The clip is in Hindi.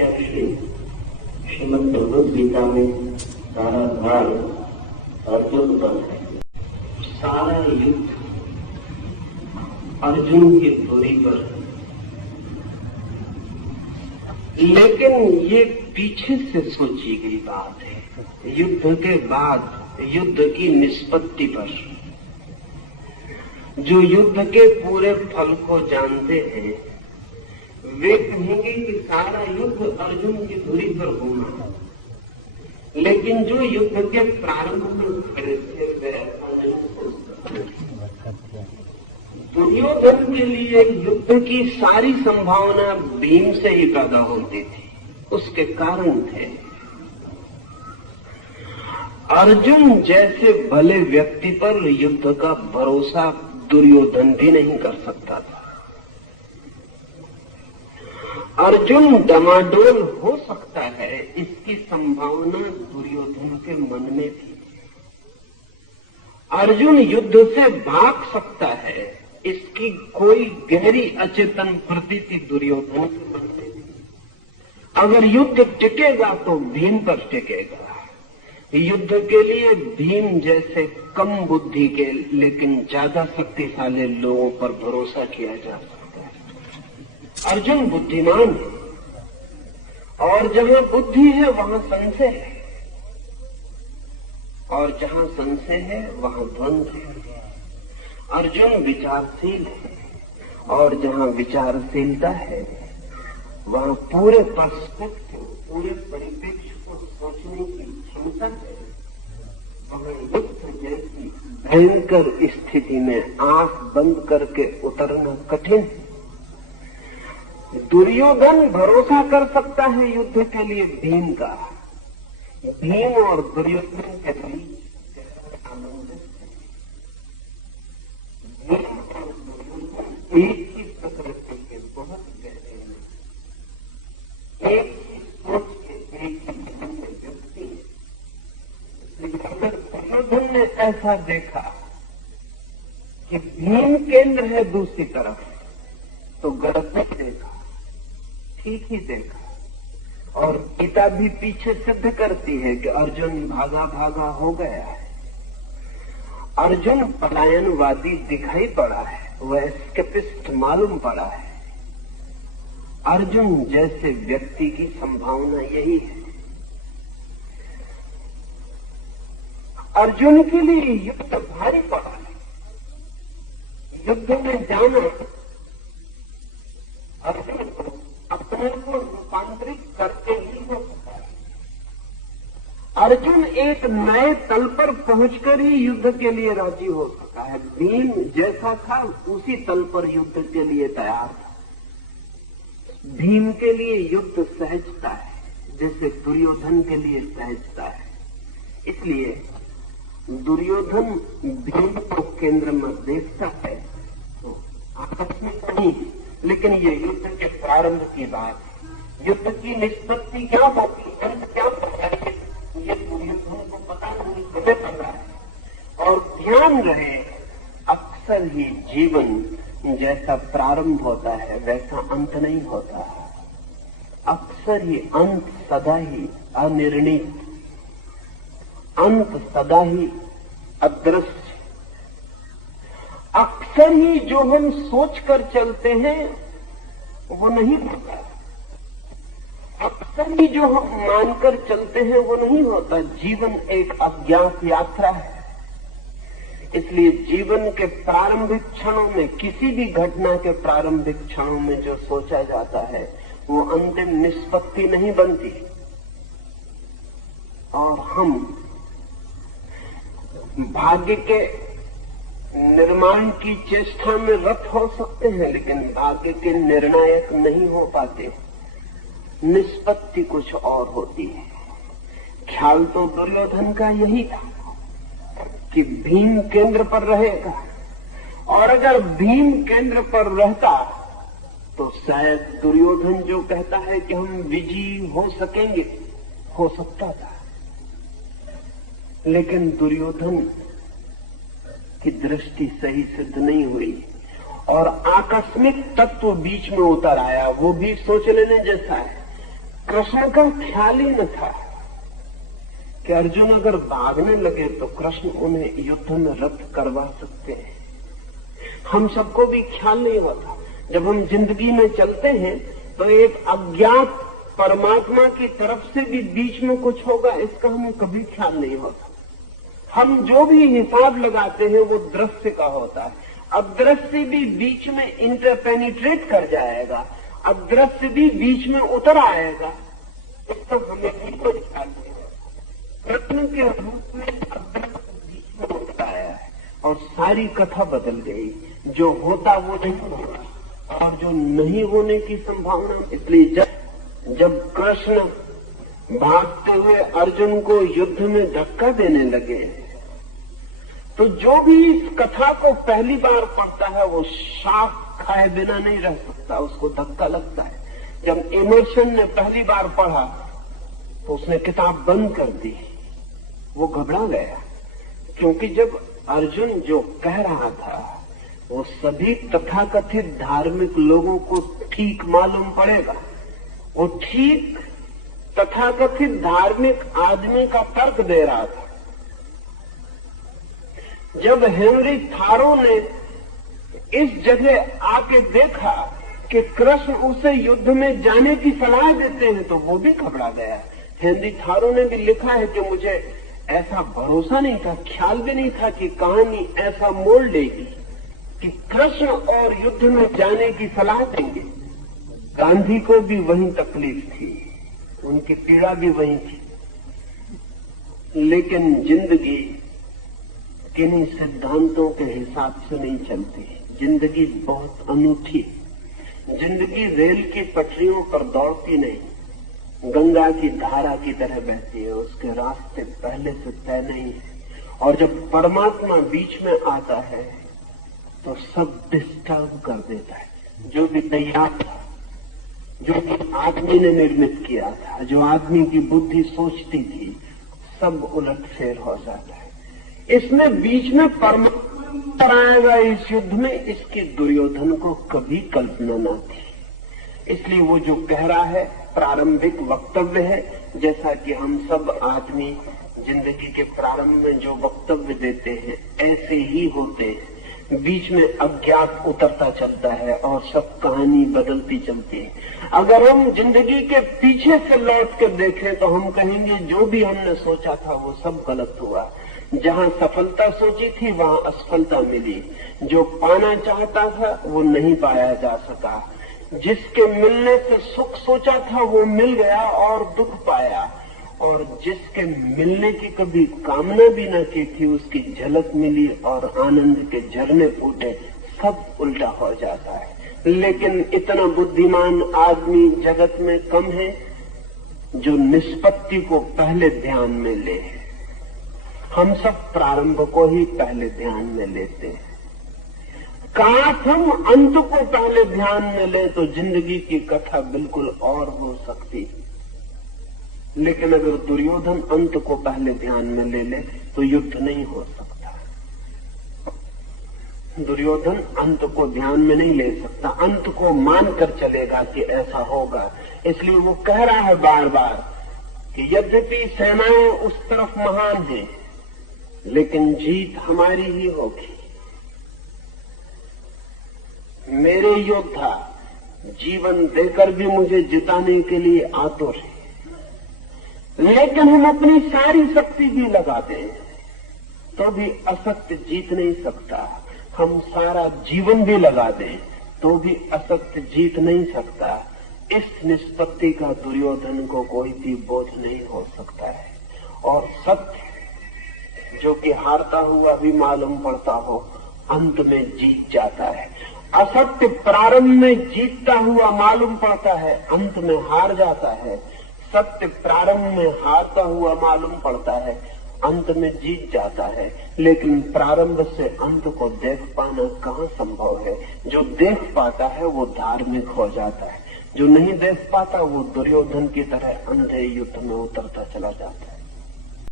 श्रीमद् भगवद गीता में सारा ध्यान अर्जुन पर है। सारा युद्ध अर्जुन की धुरी पर है। लेकिन ये पीछे से सोची गई बात है। युद्ध के बाद युद्ध की निष्पत्ति पर जो युद्ध के पूरे फल को जानते हैं वे कहेंगे कि सारा युद्ध अर्जुन की धुरी पर घूमा, लेकिन जो युद्ध के प्रारंभ में खड़े थे वे ऐसा नहीं सोचते। दुर्योधन के लिए युद्ध की सारी संभावना भीम से ही पैदा होती थी। उसके कारण थे अर्जुन जैसे भले व्यक्ति पर युद्ध का भरोसा दुर्योधन भी नहीं कर सकता था। अर्जुन डमाडोल हो सकता है, इसकी संभावना दुर्योधन के मन में थी। अर्जुन युद्ध से भाग सकता है, इसकी कोई गहरी अचेतन प्रतीति दुर्योधन के मन में थी। अगर युद्ध टिकेगा तो भीम पर टिकेगा। युद्ध के लिए भीम जैसे कम बुद्धि के लेकिन ज्यादा शक्तिशाली लोगों पर भरोसा किया जा सकता है। अर्जुन बुद्धिमान है और जहां बुद्धि है वहां संशय है, और जहां संशय है वहां द्वंद्व है। अर्जुन विचारशील है और जहां विचारशीलता है वहां पूरे पर्सपेक्टिव, पूरे परिप्रेक्ष्य को सोचने की क्षमता है। वहां युद्ध जैसी भयंकर स्थिति में आंख बंद करके उतरना कठिन है। दुर्योधन भरोसा कर सकता है युद्ध के लिए भीम का। भीम और दुर्योधन के बीच भीम और दुर्योधन एक ही प्रकृति के बहुत गहरे हैं, एक ही सोच के, एक ही व्यक्ति है। अगर दुर्योधन ने ऐसा देखा कि भीम केंद्र है दूसरी तरफ, तो गलत नहीं देखा, ठीक ही देखा। और गीता भी पीछे सिद्ध करती है कि अर्जुन भागा भागा हो गया है। अर्जुन पलायनवादी दिखाई पड़ा है, वह एस्केपिस्ट मालूम पड़ा है। अर्जुन जैसे व्यक्ति की संभावना यही है। अर्जुन के लिए युद्ध भारी पड़ा है। युद्ध में जाना अर्जुन को अपने को रूपांतरित करके ही हो सकता है। अर्जुन एक नए तल पर पहुंचकर ही युद्ध के लिए राजी हो सका है। भीम जैसा था उसी तल पर युद्ध के लिए तैयार था। भीम के लिए युद्ध सहजता है जैसे दुर्योधन के लिए सहजता है। इसलिए दुर्योधन भीम को केंद्र में देखता है तो आकस्मिक नहीं, लेकिन ये युद्ध के प्रारंभ की बात है। युद्ध की निष्पत्ति क्या होती, अंत क्या होता है, ये दुर्योधन को पता नहीं, हमें पता है। और ध्यान रहे, अक्सर ही जीवन जैसा प्रारंभ होता है वैसा अंत नहीं होता। अक्सर ही अंत सदा ही अनिर्णित, अंत सदा ही अदृश्य। अक्सर ही जो हम सोचकर चलते हैं वो नहीं होता। अक्सर ही जो हम मानकर चलते हैं वो नहीं होता। जीवन एक अज्ञात यात्रा है। इसलिए जीवन के प्रारंभिक क्षणों में, किसी भी घटना के प्रारंभिक क्षणों में जो सोचा जाता है वो अंतिम निष्पत्ति नहीं बनती। और हम भाग्य के निर्माण की चेष्टा में रत हो सकते हैं, लेकिन भाग्य के निर्णायक नहीं हो पाते। निष्पत्ति कुछ और होती है। ख्याल तो दुर्योधन का यही था कि भीम केंद्र पर रहेगा, और अगर भीम केंद्र पर रहता तो शायद दुर्योधन जो कहता है कि हम विजयी हो सकेंगे, हो सकता था। लेकिन दुर्योधन की दृष्टि सही सिद्ध नहीं हुई और आकस्मिक तत्व बीच में उतर आया। वो भी सोच लेने जैसा है। कृष्ण का ख्याल ही न था कि अर्जुन अगर भागने लगे तो कृष्ण उन्हें युद्ध में रद्द करवा सकते हैं। हम सबको भी ख्याल नहीं होता। जब हम जिंदगी में चलते हैं तो एक अज्ञात परमात्मा की तरफ से भी बीच में कुछ होगा, इसका हमें कभी ख्याल नहीं होता। हम जो भी हिसाब लगाते हैं वो दृश्य का होता है। अदृश्य भी बीच में इंटरपेनिट्रेट कर जाएगा, अदृश्य भी बीच में उतर आएगा, इसका हमें भी कोई ख्याल नहीं होता। कृष्ण के रूप में अदृश्य बीच में उतर आया है और सारी कथा बदल गई। जो होता वो नहीं होता और जो नहीं होने की संभावना। इसलिए जब कृष्ण भागते हुए अर्जुन को युद्ध में धक्का देने लगे तो जो भी इस कथा को पहली बार पढ़ता है वो शाख खाए बिना नहीं रह सकता, उसको धक्का लगता है। जब इमर्शन ने पहली बार पढ़ा तो उसने किताब बंद कर दी, वो घबरा गया, क्योंकि जब अर्जुन जो कह रहा था वो सभी तथाकथित धार्मिक लोगों को ठीक मालूम पड़ेगा। वो ठीक तथाकथित धार्मिक आदमी का तर्क दे रहा था। जब हेनरी थारो ने इस जगह आके देखा कि कृष्ण उसे युद्ध में जाने की सलाह देते हैं तो वो भी घबरा गया। हेनरी थारो ने भी लिखा है कि मुझे ऐसा भरोसा नहीं था, ख्याल भी नहीं था कि कहानी ऐसा मोड़ लेगी कि कृष्ण और युद्ध में जाने की सलाह देंगे। गांधी को भी वही तकलीफ थी, उनकी पीड़ा भी वही थी। लेकिन जिंदगी किन्हीं सिद्धांतों के हिसाब से नहीं चलती। जिंदगी बहुत अनूठी। जिंदगी रेल की पटरियों पर दौड़ती नहीं, गंगा की धारा की तरह बहती है। उसके रास्ते पहले से तय नहीं है और जब परमात्मा बीच में आता है तो सब डिस्टर्ब कर देता है। जो भी तैयार था, जो भी आदमी ने निर्मित किया था, जो आदमी की बुद्धि सोचती थी, सब उलटफेर हो जाता है। इसमें बीच में परमात्मा आएगा इस युद्ध में, इसकी दुर्योधन को कभी कल्पना न थी। इसलिए वो जो कह रहा है प्रारंभिक वक्तव्य है, जैसा कि हम सब आदमी जिंदगी के प्रारंभ में जो वक्तव्य देते हैं ऐसे ही होते हैं। बीच में अज्ञात उतरता चलता है और सब कहानी बदलती चलती है। अगर हम जिंदगी के पीछे से लौट कर देखें तो हम कहेंगे जो भी हमने सोचा था वो सब गलत हुआ। जहां सफलता सोची थी वहां असफलता मिली। जो पाना चाहता था वो नहीं पाया जा सका। जिसके मिलने से सुख सोचा था वो मिल गया और दुख पाया, और जिसके मिलने की कभी कामना भी न की थी उसकी झलक मिली और आनंद के झरने फूटे। सब उल्टा हो जाता है। लेकिन इतना बुद्धिमान आदमी जगत में कम है जो निष्पत्ति को पहले ध्यान में ले। हम सब प्रारंभ को ही पहले ध्यान में लेते हैं। काश हम अंत को पहले ध्यान में ले तो जिंदगी की कथा बिल्कुल और हो सकती। लेकिन अगर दुर्योधन अंत को पहले ध्यान में ले ले तो युद्ध नहीं हो सकता। दुर्योधन अंत को ध्यान में नहीं ले सकता, अंत को मानकर चलेगा कि ऐसा होगा। इसलिए वो कह रहा है बार बार कि यद्यपि सेनाएं उस तरफ महान हैं लेकिन जीत हमारी ही होगी। मेरे योद्धा जीवन देकर भी मुझे जिताने के लिए आतुर हैं, लेकिन हम अपनी सारी शक्ति भी लगा दें तो भी असत्य जीत नहीं सकता। हम सारा जीवन भी लगा दें तो भी असत्य जीत नहीं सकता। इस निष्पत्ति का दुर्योधन को कोई भी बोध नहीं हो सकता है। और सत्य जो कि हारता हुआ भी मालूम पड़ता हो अंत में जीत जाता है। असत्य प्रारंभ में जीतता हुआ मालूम पड़ता है, अंत में हार जाता है। सत्य प्रारंभ में हारता हुआ मालूम पड़ता है, अंत में जीत जाता है। लेकिन प्रारंभ से अंत को देख पाना कहाँ संभव है। जो देख पाता है वो धार्मिक हो जाता है, जो नहीं देख पाता वो दुर्योधन की तरह अंधे युद्ध में उतरता चला जाता है।